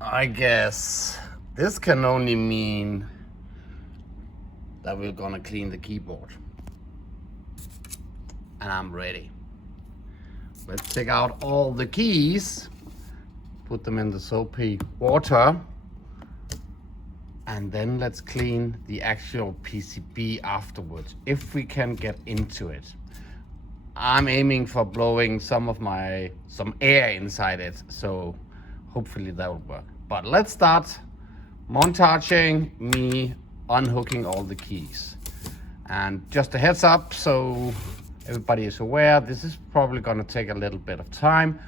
I guess this can only mean that we're gonna clean the keyboard. And I'm ready. Let's take out all the keys, put them in the soapy water, and then let's clean the actual PCB afterwards, if we can get into it. I'm aiming for blowing some air inside it, so hopefully that will work. But let's start montaging me unhooking all the keys. And just a heads up, so everybody is aware, this is probably gonna take a little bit of time,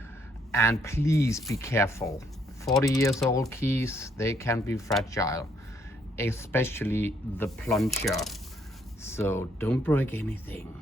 and please be careful. 40 years old keys, they can be fragile, especially the plunger. So don't break anything.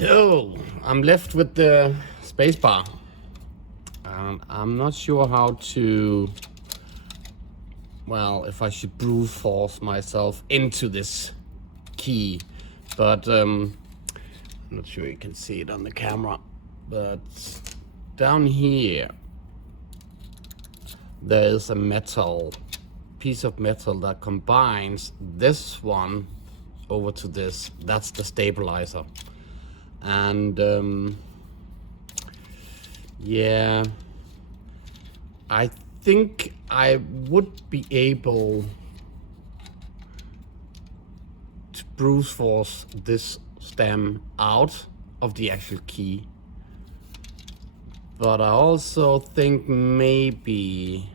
So I'm left with the spacebar. I'm not sure how to, well, if I should brute force myself into this key, but I'm not sure you can see it on the camera, but down here there is a piece of metal that combines this one over to this. That's the stabilizer. And yeah, I think I would be able to brute force this stem out of the actual key, but I also think maybe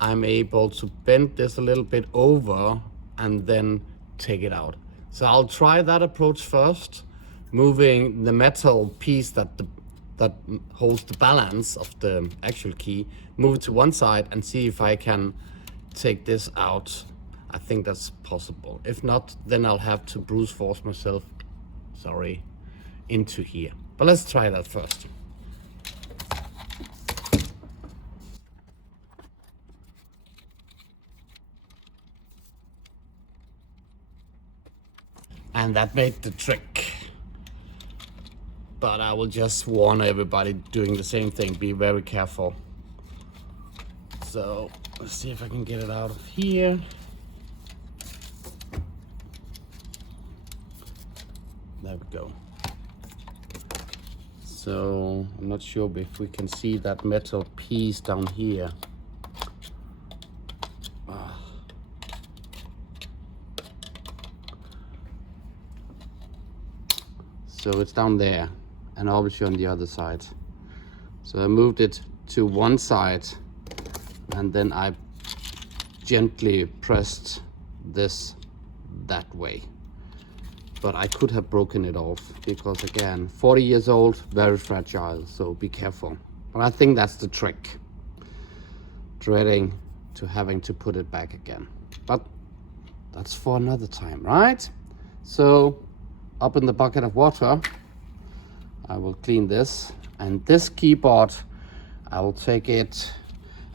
I'm able to bend this a little bit over and then take it out. So I'll try that approach first, moving the metal piece that holds the balance of the actual key, move it to one side and see if I can take this out. I think that's possible. If not, then I'll have to brute force myself, into here. But let's try that first. And that made the trick. But I will just warn everybody doing the same thing, be very careful. So let's see if I can get it out of here. There we go. So I'm not sure if we can see that metal piece down here. So it's down there and obviously on the other side. So I moved it to one side and then I gently pressed this that way. But I could have broken it off because, again, 40 years old, very fragile, so be careful. But I think that's the trick. Dreading to having to put it back again. But that's for another time, right? So up in the bucket of water, I will clean this. And this keyboard, I will take it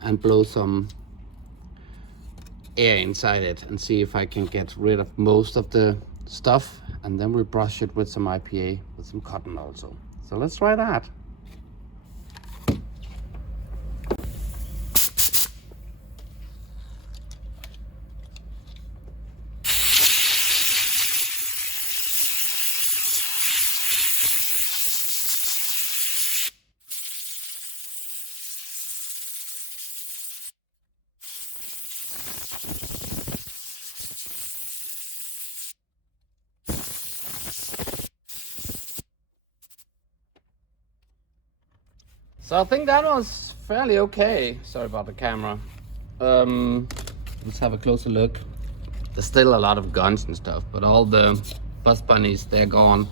and blow some air inside it and see if I can get rid of most of the stuff and then we brush it with some IPA, with some cotton also. So let's try that. So I think that was fairly okay. Sorry about the camera. Let's have a closer look. There's still a lot of guns and stuff, but all the bus bunnies, they're gone.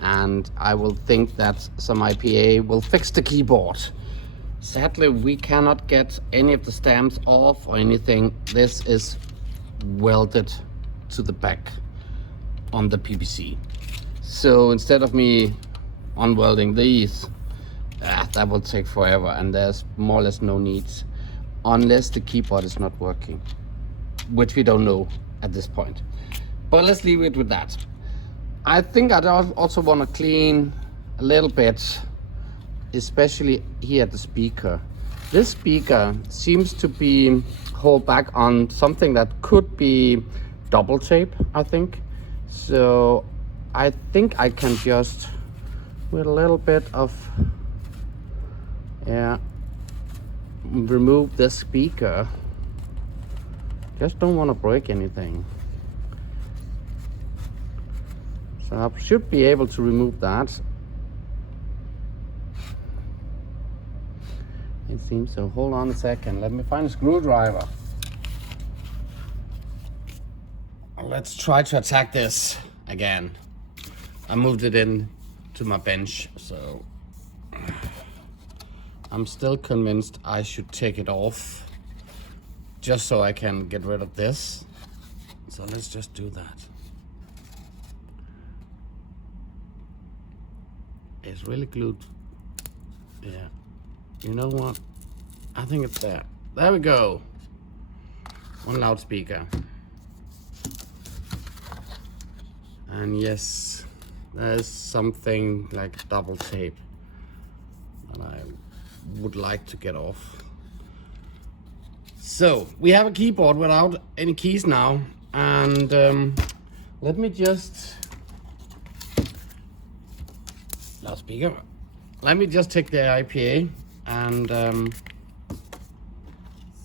And I will think that some IPA will fix the keyboard. Sadly, we cannot get any of the stamps off or anything. This is welded to the back on the PPC. So instead of me unwelding these, that will take forever, and there's more or less no need unless the keyboard is not working, which we don't know at this point. But let's leave it with that. I think I also want to clean a little bit, especially here at the speaker. This speaker seems to be held back on something that could be double tape, I think. So I think I can just, with a little bit of, remove the speaker. Just don't want to break anything. So I should be able to remove that. It seems so. Hold on a second. Let me find a screwdriver. Let's try to attack this again. I moved it in to my bench, so I'm still convinced I should take it off just so I can get rid of this. So let's just do that. It's really glued. Yeah. You know what? I think it's there. There we go. One loudspeaker. And yes, there's something like double tape that I would like to get off. So we have a keyboard without any keys now, and let me just loudspeaker. Let me just take the IPA and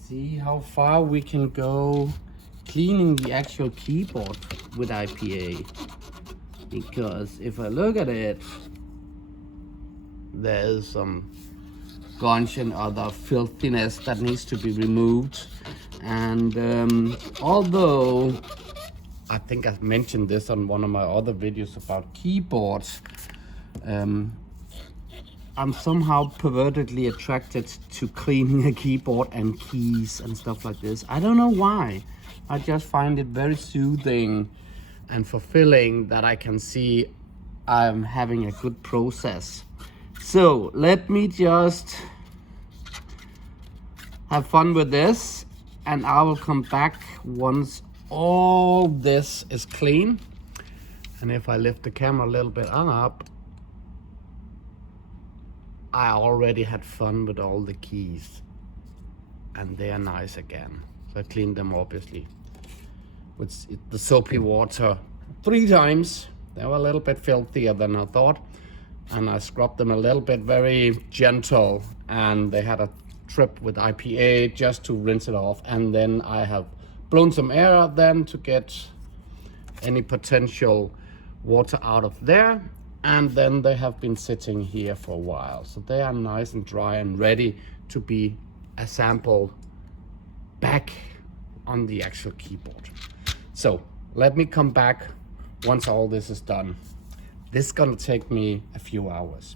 see how far we can go cleaning the actual keyboard with IPA. Because if I look at it, there's some gunk and other filthiness that needs to be removed. And although I think I've mentioned this on one of my other videos about keyboards, I'm somehow pervertedly attracted to cleaning a keyboard and keys and stuff like this. I don't know why. I just find it very soothing and fulfilling that I can see I'm having a good process. So let me just have fun with this, and I will come back once all this is clean. And if I lift the camera a little bit up, I already had fun with all the keys and they are nice again. So I cleaned them obviously with the soapy water 3 times. They were a little bit filthier than I thought, and I scrubbed them a little bit, very gentle, and they had a trip with IPA just to rinse it off. And then I have blown some air out then to get any potential water out of there. And then they have been sitting here for a while, so they are nice and dry and ready to be assembled back on the actual keyboard. So let me come back once all this is done. This is gonna take me a few hours.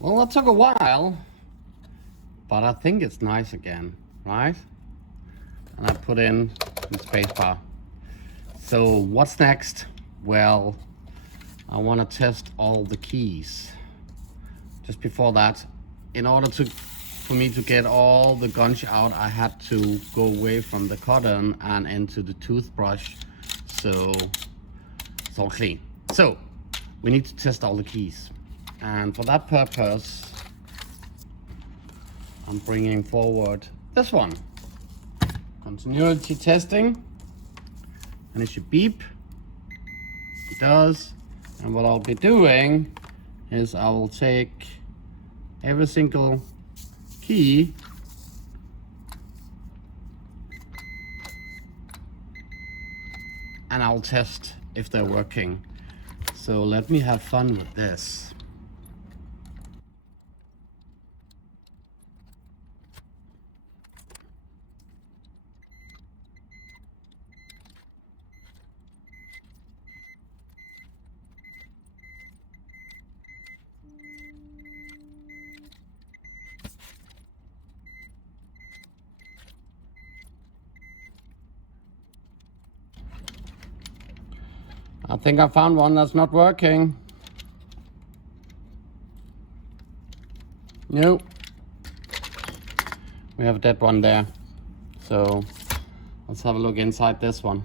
Well, that took a while, but I think it's nice again, right? and I put in the spacebar. So what's next? Well, I want to test all the keys. Just before that, in order for me to get all the gunge out, I had to go away from the cotton and into the toothbrush, so it's all clean. So we need to test all the keys, and for that purpose I'm bringing forward this one, continuity testing, and it should beep. It does. And what I'll be doing is I will take every single key and I'll test if they're working. So let me have fun with this. I think I found one that's not working. Nope. We have a dead one there. So let's have a look inside this one.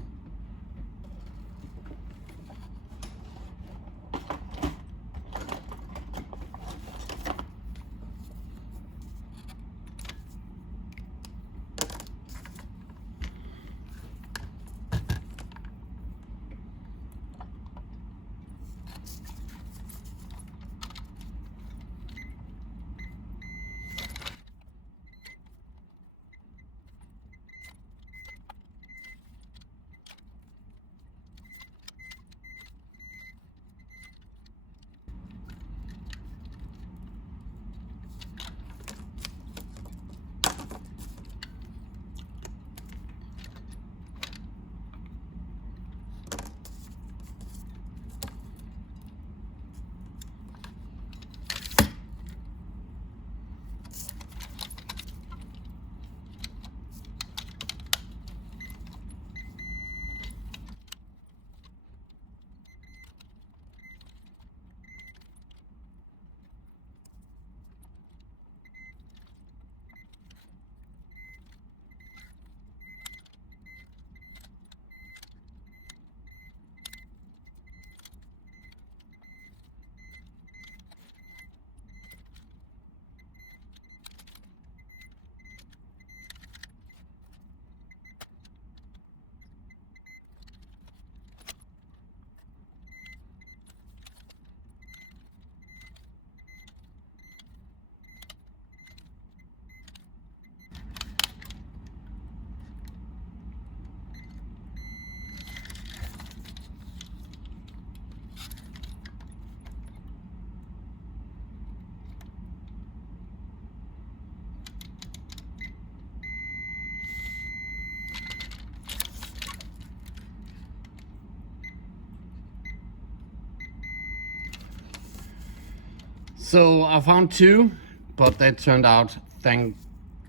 So I found two, but they turned out, thank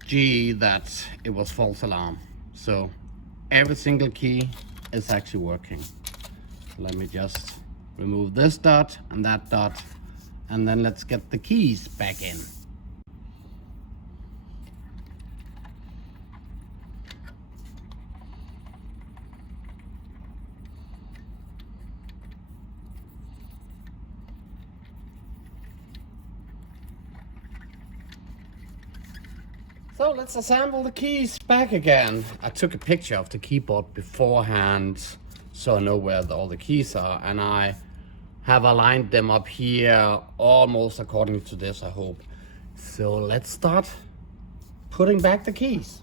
G, that it was false alarm. So every single key is actually working. So let me just remove this dot and that dot, and then let's get the keys back in. So let's assemble the keys back again. I took a picture of the keyboard beforehand so I know where all the keys are, and I have aligned them up here almost according to this, I hope. So let's start putting back the keys.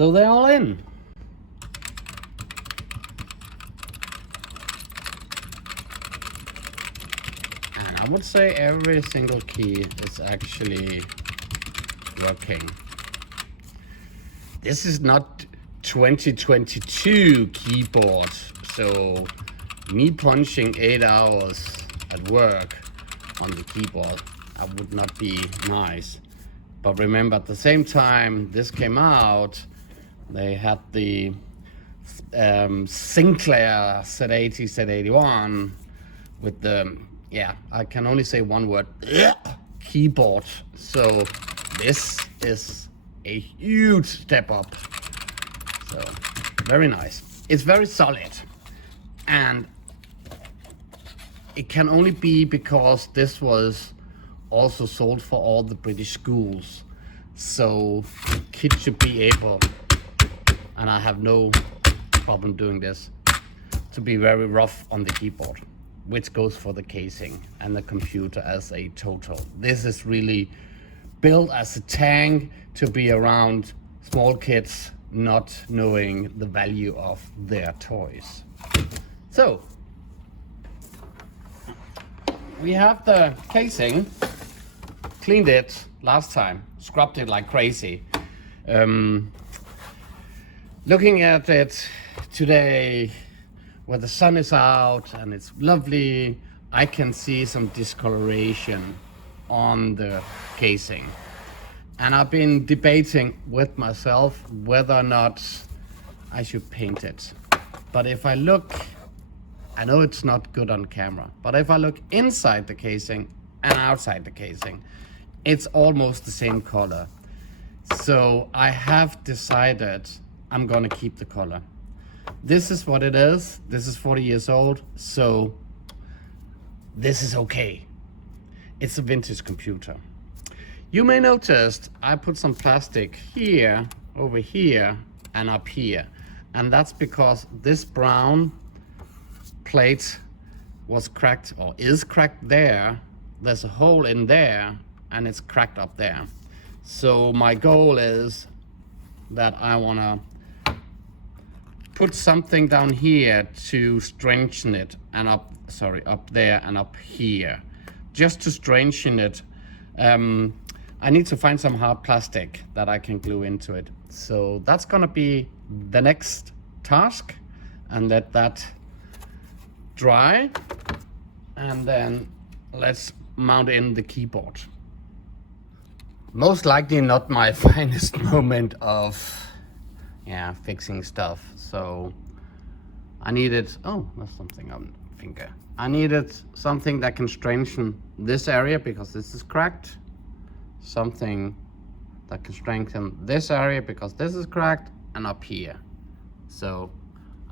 So they're all in. And I would say every single key is actually working. This is not 2022 keyboard, so me punching 8 hours at work on the keyboard, that would not be nice. But remember, at the same time this came out, they had the Sinclair Z80, Z81 with the, yeah, I can only say one word, keyboard. So this is a huge step up. So very nice. It's very solid, and it can only be because this was also sold for all the British schools. So kids should be able, and I have no problem doing this, to be very rough on the keyboard, which goes for the casing and the computer as a total. This is really built as a tank to be around small kids not knowing the value of their toys. So we have the casing, cleaned it last time, scrubbed it like crazy. Looking at it today where the sun is out and it's lovely, I can see some discoloration on the casing. And I've been debating with myself whether or not I should paint it. But if I look, I know it's not good on camera, but if I look inside the casing and outside the casing, it's almost the same color. So I have decided I'm gonna keep the color. This is what it is. This is 40 years old, so this is okay. It's a vintage computer. You may notice I put some plastic here, over here, and up here. And that's because this brown plate was cracked, or is cracked there. There's a hole in there, and it's cracked up there. So my goal is that I wanna put something down here to strengthen it, and up there and up here, just to strengthen it. I need to find some hard plastic that I can glue into it. So that's gonna be the next task, and let that dry, and then let's mount in the keyboard. Most likely not my finest moment of fixing stuff. So I needed, oh, that's something on the finger. I needed something that can strengthen this area because this is cracked. Something that can strengthen this area because this is cracked, and up here. So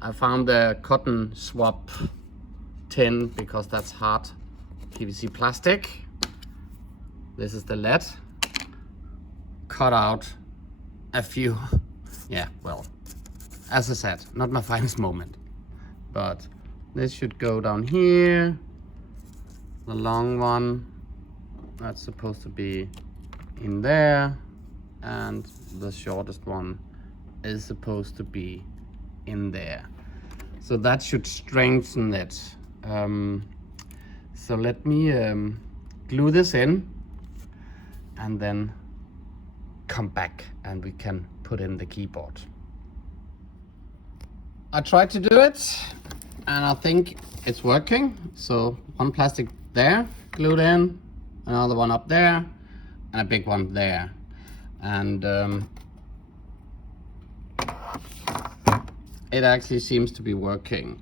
I found the cotton swab tin because that's hard PVC plastic. This is the lead. Cut out a few, well, as I said, not my finest moment, but this should go down here. The long one, that's supposed to be in there, and the shortest one is supposed to be in there. So that should strengthen it. So let me glue this in, and then come back and we can put in the keyboard. I tried to do it and I think it's working. So one plastic there, glued in, another one up there, and a big one there. And it actually seems to be working.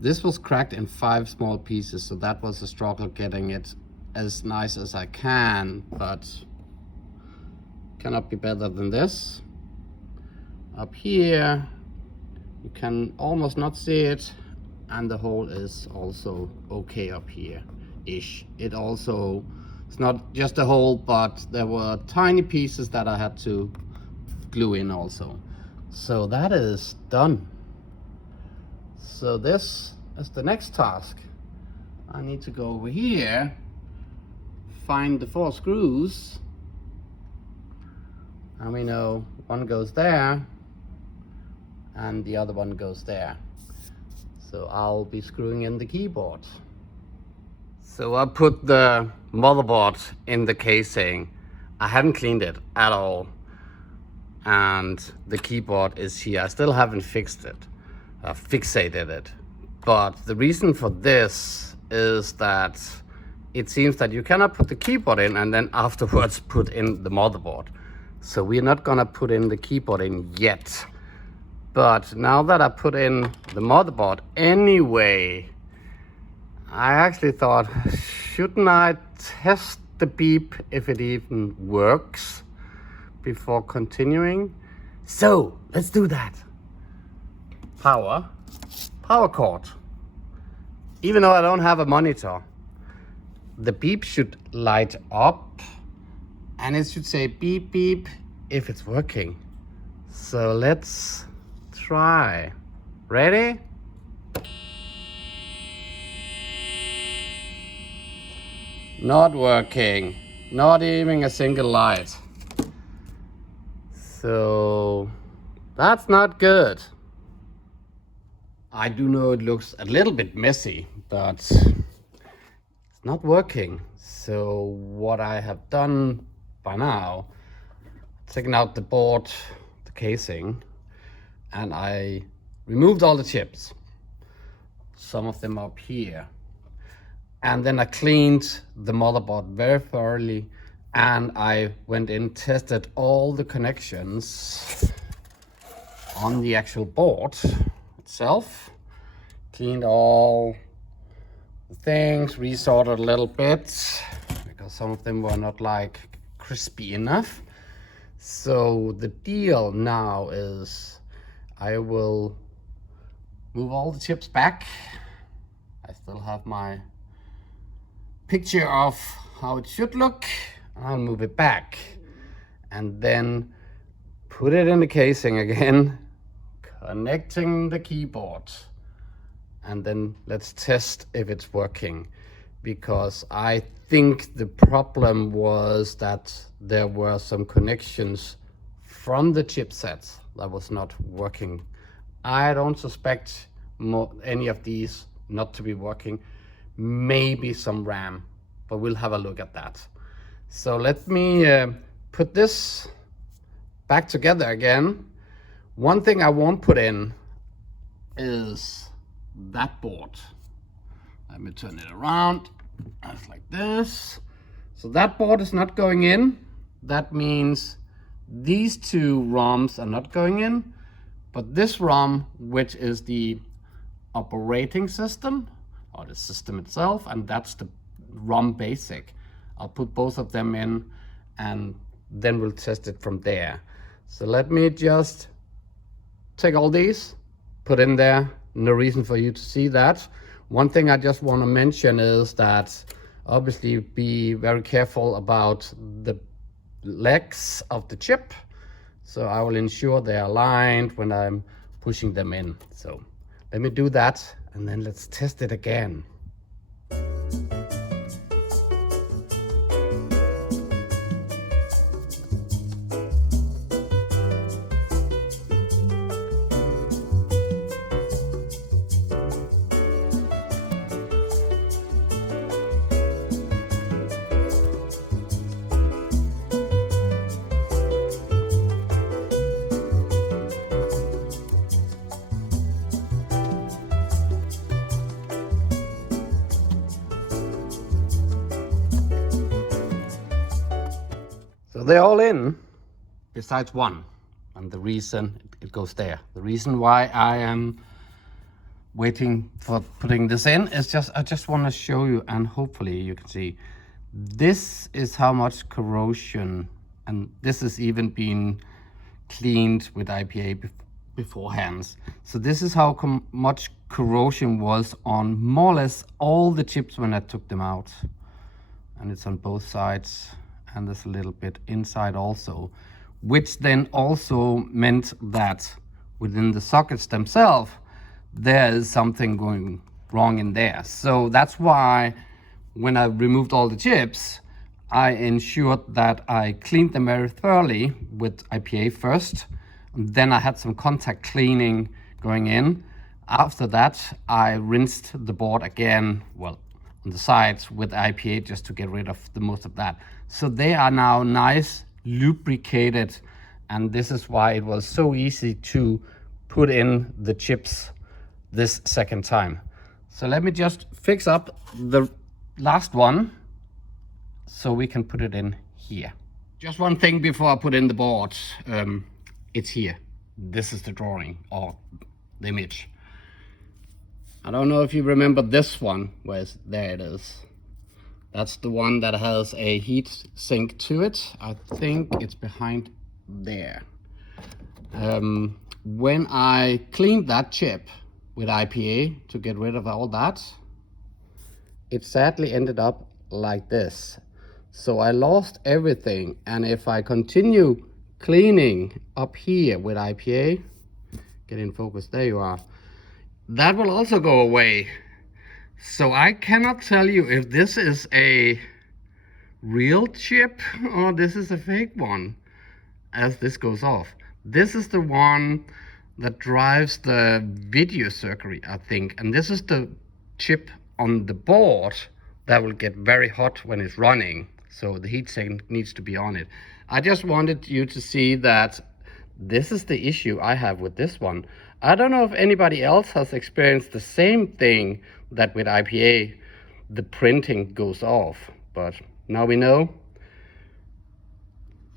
This was cracked in 5 small pieces, so that was a struggle getting it as nice as I can, but cannot be better than this. Up here, you can almost not see it, and the hole is also okay up here-ish. It also, it's not just a hole, but there were tiny pieces that I had to glue in also. So that is done. So this is the next task. I need to go over here, find the 4 screws, and we know one goes there, and the other one goes there. So I'll be screwing in the keyboard. So I put the motherboard in the casing. I haven't cleaned it at all. And the keyboard is here. I still haven't fixed it, fixated it. But the reason for this is that it seems that you cannot put the keyboard in and then afterwards put in the motherboard. So we're not gonna put in the keyboard in yet. But now that I put in the motherboard anyway, I actually thought, shouldn't I test the Beeb if it even works before continuing? So let's do that. Power cord. Even though I don't have a monitor, the Beeb should light up and it should say beep beep if it's working. So let's try. Ready? Not working. Not even a single light. So that's not good. I do know it looks a little bit messy, but it's not working. So what I have done by now, taken out the board, the casing, and I removed all the chips. Some of them up here. And then I cleaned the motherboard very thoroughly, and I went in, tested all the connections on the actual board itself, cleaned all the things, resorted a little bit because some of them were not like crispy enough. So the deal now is I will move all the chips back. I still have my picture of how it should look. I'll move it back and then put it in the casing again, connecting the keyboard, and then let's test if it's working, because I think the problem was that there were some connections from the chipset that was not working. I don't suspect any of these not to be working. Maybe some RAM, but we'll have a look at that. So let me put this back together again. One thing I won't put in is that board. Let me turn it around, just like this. So that board is not going in. That means these two ROMs are not going in, but this ROM, which is the operating system, or the system itself, and that's the ROM basic. I'll put both of them in and then we'll test it from there. So let me just take all these, put in there. No reason for you to see that. One thing I just want to mention is that obviously be very careful about the legs of the chip. So I will ensure they're aligned when I'm pushing them in. So let me do that and then let's test it again. They're all in, besides one, and the reason it goes there. The reason why I am waiting for putting this in is I just want to show you, and hopefully you can see, this is how much corrosion, and this is even been cleaned with IPA beforehand. So this is how much corrosion was on more or less all the chips when I took them out, and it's on both sides. And there's a little bit inside also, which then also meant that within the sockets themselves, there is something going wrong in there. So that's why when I removed all the chips, I ensured that I cleaned them very thoroughly with IPA first. Then I had some contact cleaning going in. After that, I rinsed the board again, well, on the sides with IPA just to get rid of the most of that. So they are now nice, lubricated, and this is why it was so easy to put in the chips this second time. So let me just fix up the last one so we can put it in here. Just one thing before I put in the board. It's here. This is the drawing or the image. I don't know if you remember this one. There it is. That's the one that has a heat sink to it. I think it's behind there. When I cleaned that chip with IPA to get rid of all that, it sadly ended up like this. So I lost everything, and if I continue cleaning up here with IPA, get in focus, there you are, that will also go away. So I cannot tell you if this is a real chip or this is a fake one as this goes off. This is the one that drives the video circuit, I think, and this is the chip on the board that will get very hot when it's running. So the heatsink needs to be on it. I just wanted you to see that this is the issue I have with this one. I don't know if anybody else has experienced the same thing, that with IPA the printing goes off, but now we know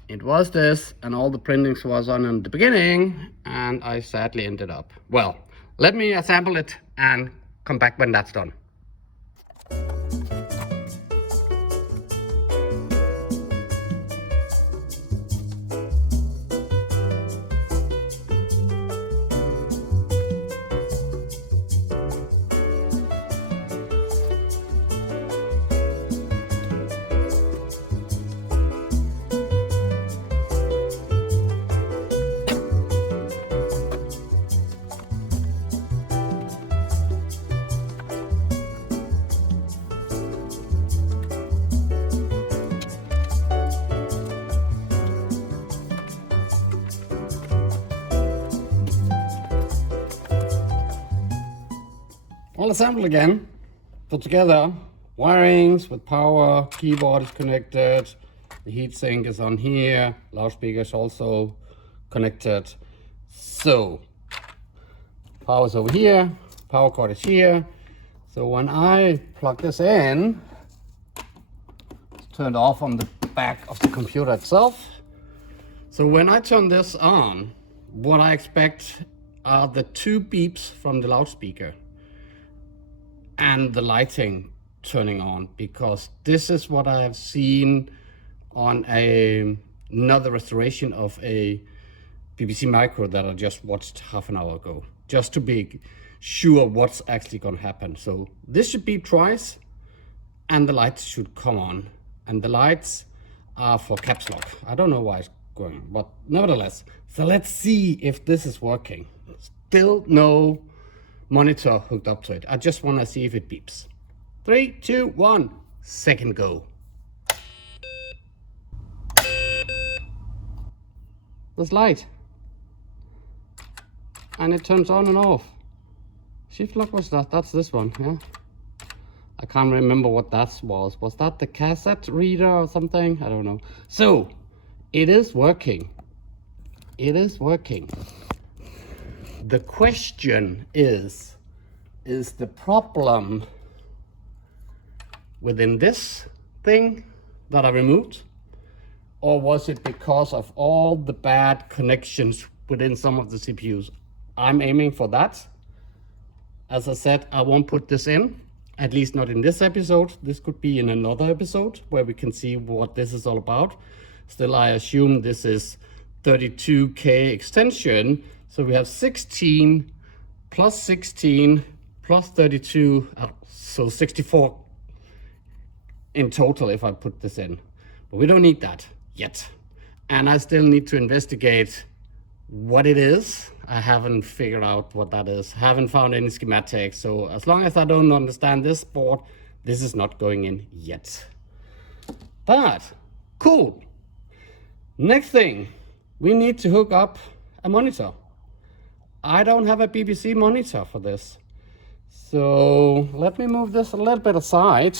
it was this, and all the printings was on in the beginning, and I sadly ended up. Well, let me assemble it and come back when that's done. All assembled again, put together, wirings with power, keyboard is connected, the heatsink is on here, loudspeaker is also connected. So, power is over here, power cord is here. So when I plug this in, it's turned off on the back of the computer itself. So when I turn this on, what I expect are the two beeps from the loudspeaker and the lighting turning on, because this is what I have seen on another restoration of a BBC Micro that I just watched half an hour ago, just to be sure what's actually going to happen. So this should beep twice and the lights should come on, and the lights are for caps lock. I don't know why it's going on, but nevertheless. So let's see if this is working. Still no monitor hooked up to it. I just want to see if it beeps. 3, 2, 1, second go. This light, and it turns on and off. Shift lock was that? That's this one, yeah. I can't remember what that was. Was that the cassette reader or something? I don't know. So it is working. It is working. The question is the problem within this thing that I removed? Or was it because of all the bad connections within some of the CPUs? I'm aiming for that. As I said, I won't put this in, at least not in this episode. This could be in another episode where we can see what this is all about. Still, I assume this is 32K extension. So we have 16 plus 16 plus 32, so 64 in total if I put this in. But we don't need that yet. And I still need to investigate what it is. I haven't figured out what that is. Haven't found any schematics. So as long as I don't understand this board, this is not going in yet. But cool. Next thing, we need to hook up a monitor. I don't have a BBC monitor for this. So let me move this a little bit aside.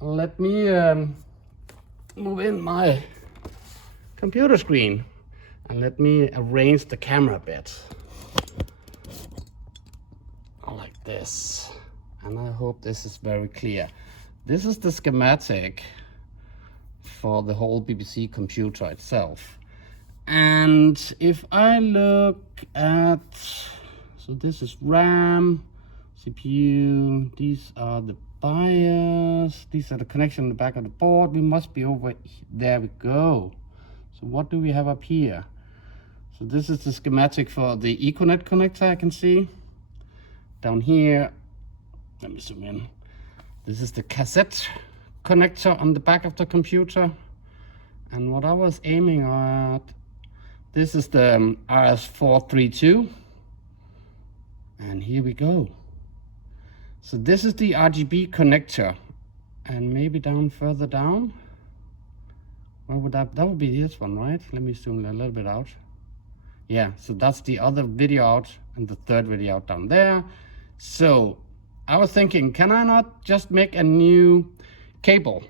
Let me move in my computer screen and let me arrange the camera a bit. Like this. And I hope this is very clear. This is the schematic for the whole BBC computer itself. And if I look at, so this is RAM, CPU, these are the BIOS, these are the connection in the back of the board. We must be over, there we go. So what do we have up here? So this is the schematic for the Ethernet connector, I can see. Down here, let me zoom in. This is the cassette connector on the back of the computer. And what I was aiming at, this is the RS432. And here we go. So this is the RGB connector. And maybe down further down, where would that would be this one, right? Let me zoom a little bit out. Yeah, so that's the other video out and the third video out down there. So I was thinking, can I not just make a new cable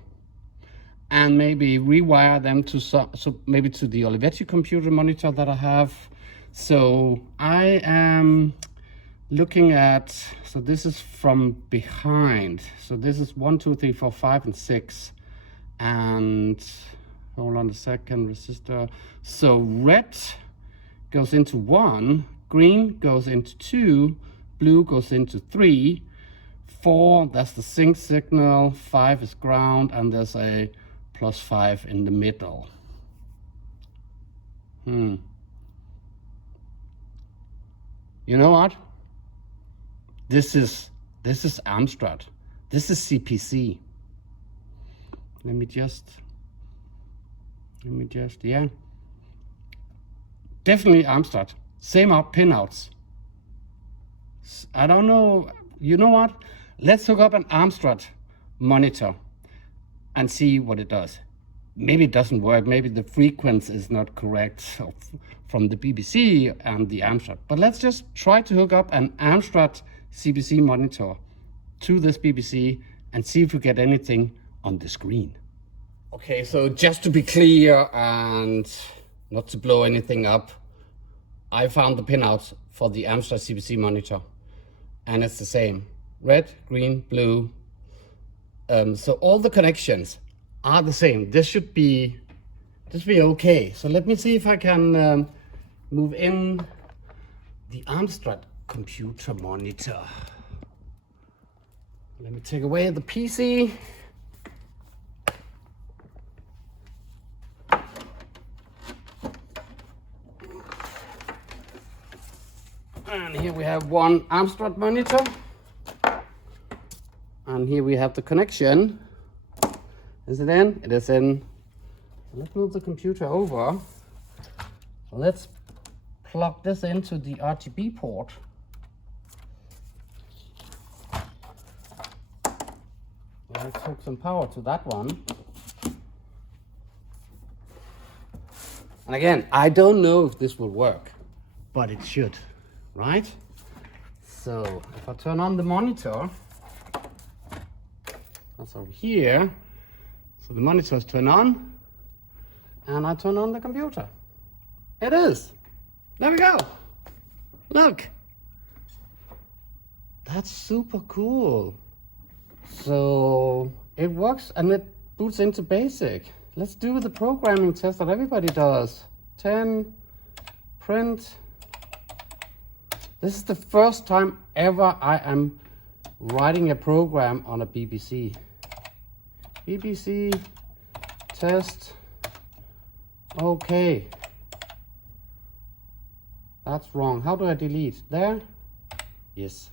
and maybe rewire them to so maybe to the Olivetti computer monitor that I have? So I am looking at, so this is from behind. So this is 1, 2, 3, 4, 5, and 6. And hold on a second, resistor. So red goes into 1, green goes into 2, blue goes into 3, 4, that's the sync signal, 5 is ground, and there's a +5 in the middle. You know what? This is Amstrad. This is CPC. Let me just, yeah. Definitely Amstrad. Same out pinouts. I don't know. You know what? Let's hook up an Amstrad monitor and see what it does. Maybe it doesn't work. Maybe the frequency is not correct from the BBC and the Amstrad. But let's just try to hook up an Amstrad CPC monitor to this BBC and see if we get anything on the screen. Okay, so just to be clear and not to blow anything up, I found the pinouts for the Amstrad CPC monitor, and it's the same: red, green, blue. So all the connections are the same. This should be okay. So let me see if I can move in the Amstrad computer monitor. Let me take away the PC. And here we have one Amstrad monitor. And here we have the connection. Is it in? It is in. Let's move the computer over. Let's plug this into the RGB port. Let's hook some power to that one. And again, I don't know if this will work, but it should, right? So if I turn on the monitor, that's over here. So the monitors turn on, and I turn on the computer. It is. There we go. Look. That's super cool. So it works and it boots into BASIC. Let's do the programming test that everybody does. 10, print. This is the first time ever I am writing a program on a BBC. BBC test. Okay. That's wrong. How do I delete? There? Yes.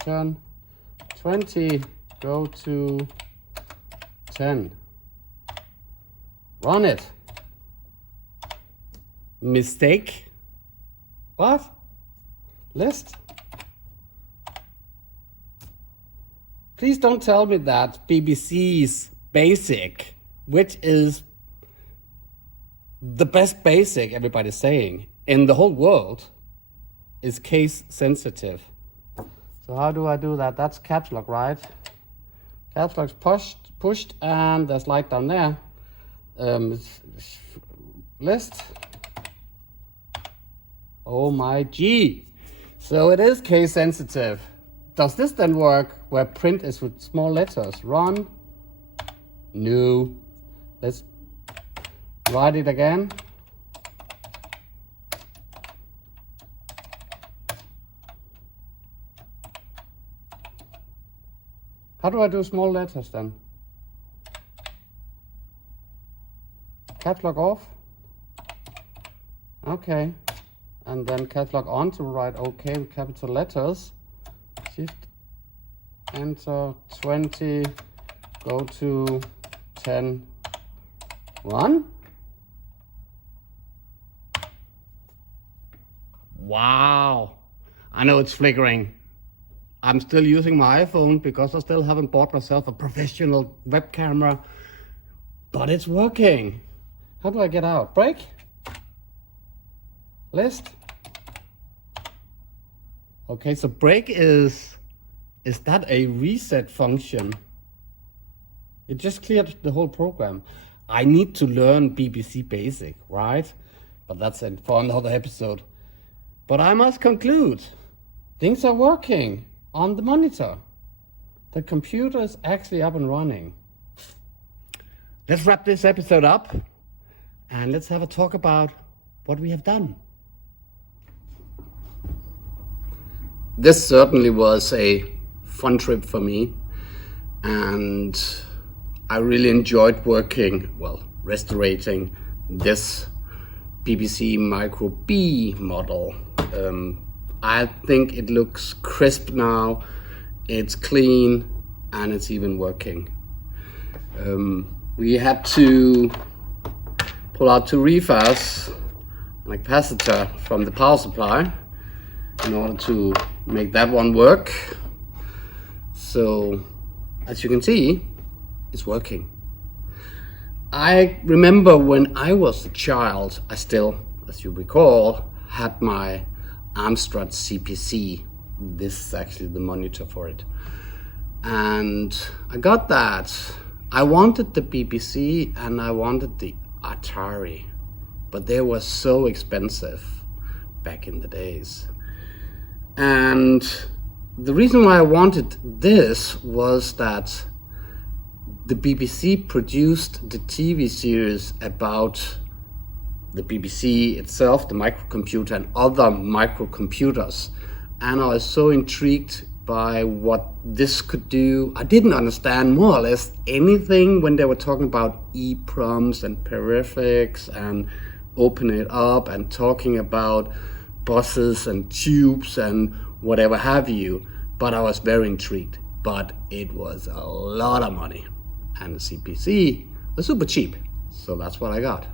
Turn 20, go to 10. Run it. Mistake. What? List? Please don't tell me that BBC's BASIC, which is the best basic everybody's saying in the whole world is case sensitive. So how do I do that? That's caps lock, right? Caps lock's pushed, and there's light down there. List. Oh my G. So it is case sensitive. Does this then work where print is with small letters? Run. No. Let's write it again. How do I do small letters then? Caps lock off. Okay. And then caps lock on to write OK with capital letters. Shift, enter, 20, go to 10, 1. Wow. I know it's flickering. I'm still using my iPhone because I still haven't bought myself a professional web camera, but it's working. How do I get out? Break? List? Okay, so break is that a reset function? It just cleared the whole program. I need to learn BBC Basic, right? But that's it for another episode. But I must conclude, things are working on the monitor. The computer is actually up and running. Let's wrap this episode up and let's have a talk about what we have done. This certainly was a fun trip for me, and I really enjoyed restoring this BBC Micro B model. I think it looks crisp now, it's clean, and it's even working. We had to pull out 2 refers and a capacitor from the power supply in order to make that one work. So as you can see, it's working. I remember when I was a child, I still, as you recall, had my Amstrad CPC. This is actually the monitor for it. And I got that. I wanted the BBC and I wanted the Atari, but they were so expensive back in the days. And the reason why I wanted this was that the BBC produced the TV series about the BBC itself, the microcomputer, and other microcomputers. And I was so intrigued by what this could do. I didn't understand more or less anything when they were talking about EEPROMs and peripherals and open it up and talking about buses and tubes and whatever have you. But I was very intrigued. But it was a lot of money. And the CPC was super cheap. So that's what I got.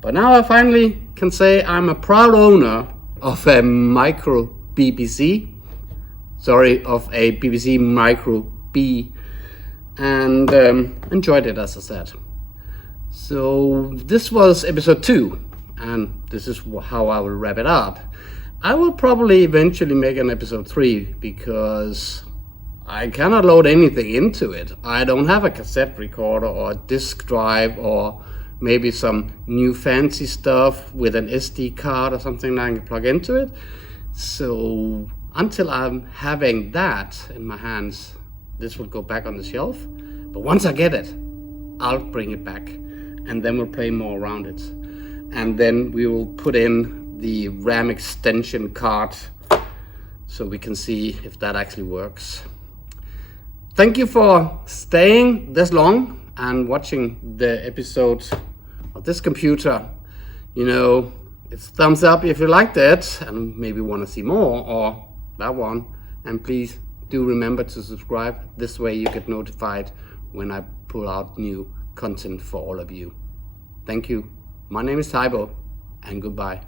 But now I finally can say I'm a proud owner of a micro BBC. Of a BBC Micro B. And enjoyed it, as I said. So this was episode 2. And this is how I will wrap it up. I will probably eventually make an episode 3 because I cannot load anything into it. I don't have a cassette recorder or a disk drive or maybe some new fancy stuff with an SD card or something that I can plug into it. So until I'm having that in my hands, this will go back on the shelf. But once I get it, I'll bring it back and then we'll play more around it. And then we will put in the RAM extension card so we can see if that actually works. Thank you for staying this long and watching the episode of this computer. You know, it's thumbs up if you liked it and maybe want to see more, or that one. And please do remember to subscribe. This way you get notified when I pull out new content for all of you. Thank you. My name is Tybo, and goodbye.